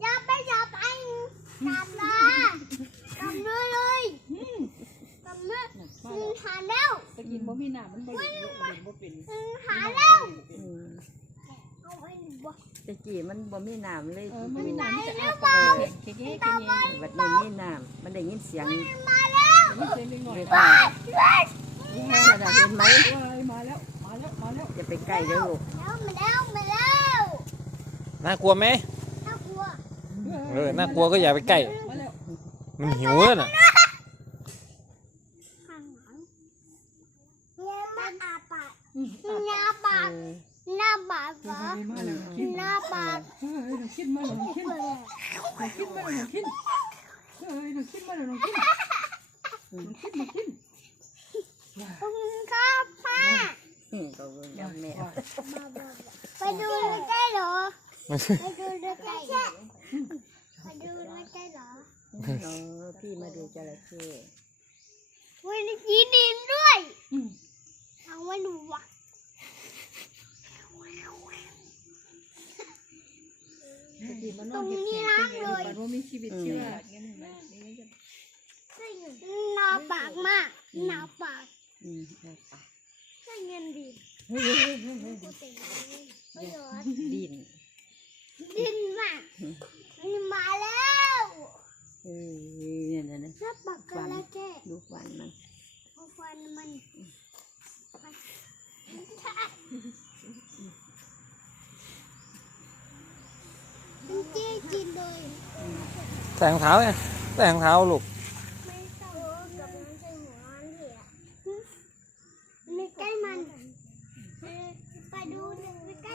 อย่าไปอย่าไปจับละจับเลยเลยจับเลยน่ะมาอืแล้วมหาแล้วตะกินบ่มีน้ำมันบ่เล่นบ่เล่นบ่เป็นอืมหาแล้วอืมเอาไว้หนูบอกตะกี้มันบ่มีน้ำเลยเออมันมีน้ำมันจะหรือาอบเปล่าเก๊ๆเก๊ๆบัดนี้มีน้ำมันได้ยินเสียงมาแล้วมันเสียงเล็กน้อยเลยว้าว่านี่ฮะน่ะเห็นไหมยมาแล้วมาแล้วมาแล้วอย่าไปใกล้เด้อลูก แล้วมาแล้วมาแล้ว น่ากลัวไหมน่ากลัวเออน่ากลัวก็อย่าไปใกล้มาแล้วมันหิวแล้วน่ะข้างหลังเนี่ยมาอาปากอืมหน้าปากเออหน้าปากเฮ้เหรอยมาแล้วคิดหน้าปากเฮ้ยหนูคิดมาแล้วหนูคิดหนูคิดมาแล้วหนูคิดเฮ้ยหนูคิดมาแล้วหนูคิดหนูคิดหนูคิดขอบคุณครับป้าอืมก็เบิ่งกับแม่ ไปดูใกล้ๆเหรอ ไปดูใกล้ๆไปดูใกล้ๆเหรอเออพี่มาดูจระเข้วันนี้กินดินด้วยอืมเอาไว้ดูวะตะกี้มันนอนเห็ดแข็งเป็นไงมันว่ามีชีวิตชีวาอย่างนี้นะนี่จะหน้าปากมากหน้าปากอืมเอาไปใช่เงินดีเฮ้ยเฮ้ยเฮ้ยเฮ้ยปกติไม่ยอดดินดินมากมันมาแล้ว เออ เนี่ยเนี่ยเนี่ยหน้าปากกันแล้วแกดูฟันมันเอาฟันมันมันเจ๊กินเลยแต่รองเท้าไงแต่รองเท้าลูกไม่ต้องกับน้ำใส่หัวมันเถอะไม่ใกล้มันไปดูไปใกล้